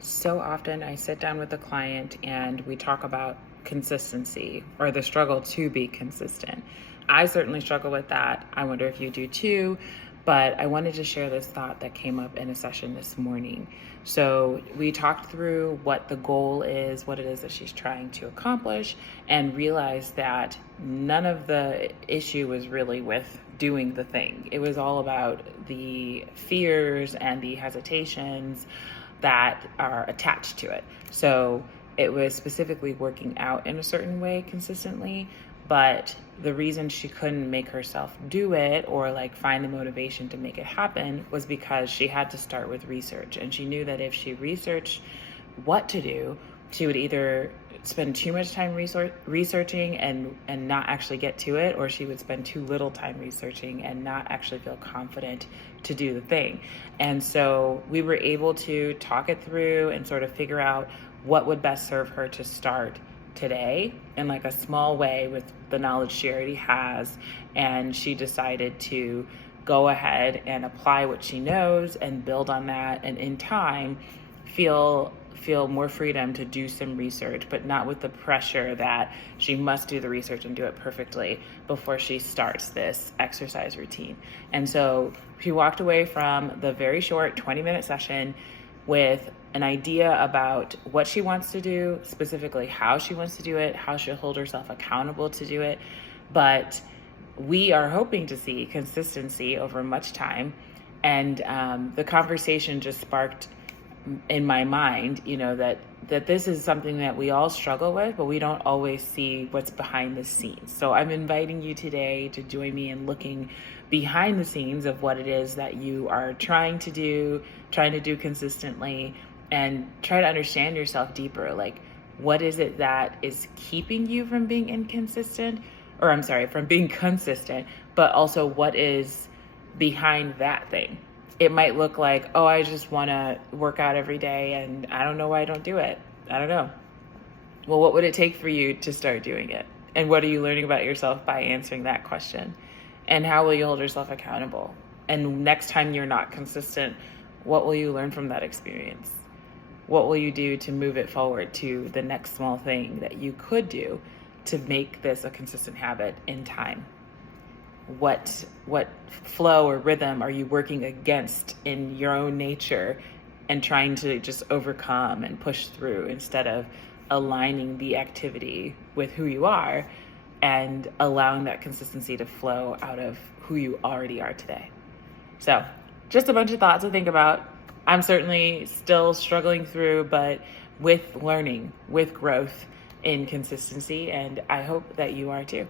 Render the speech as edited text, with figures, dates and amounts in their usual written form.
So often I sit down with a client and we talk about consistency or the struggle to be consistent. I certainly struggle with that. I wonder if you do too, but I wanted to share this thought that came up in a session this morning. So we talked through what the goal is, what it is that she's trying to accomplish, and realized that none of the issue was really with doing the thing. It was all about the fears and the hesitations that are attached to it. So it was specifically working out in a certain way consistently, but the reason she couldn't make herself do it or like find the motivation to make it happen was because she had to start with research. And she knew that if she researched what to do, she would either spend too much time researching and not actually get to it, or she would spend too little time researching and not actually feel confident to do the thing. And so we were able to talk it through and sort of figure out what would best serve her to start today in like a small way with the knowledge she already has. And she decided to go ahead and apply what she knows and build on that, and in time feel more freedom to do some research, but not with the pressure that she must do the research and do it perfectly before she starts this exercise routine. And so she walked away from the very short 20-minute session with an idea about what she wants to do, specifically how she wants to do it, how she'll hold herself accountable to do it. But we are hoping to see consistency over much time. And the conversation just sparked in my mind, that this is something that we all struggle with, but we don't always see what's behind the scenes. So I'm inviting you today to join me in looking behind the scenes of what it is that you are trying to do consistently, and try to understand yourself deeper. Like, what is it that is keeping you from being from being consistent, but also what is behind that thing? It might look like, oh, I just want to work out every day and I don't know why I don't do it. I don't know. Well, what would it take for you to start doing it? And what are you learning about yourself by answering that question? And how will you hold yourself accountable? And next time you're not consistent, what will you learn from that experience? What will you do to move it forward to the next small thing that you could do to make this a consistent habit in time? What flow or rhythm are you working against in your own nature and trying to just overcome and push through, instead of aligning the activity with who you are and allowing that consistency to flow out of who you already are today? So just a bunch of thoughts to think about. I'm certainly still struggling through, but with learning, with growth in consistency, and I hope that you are too.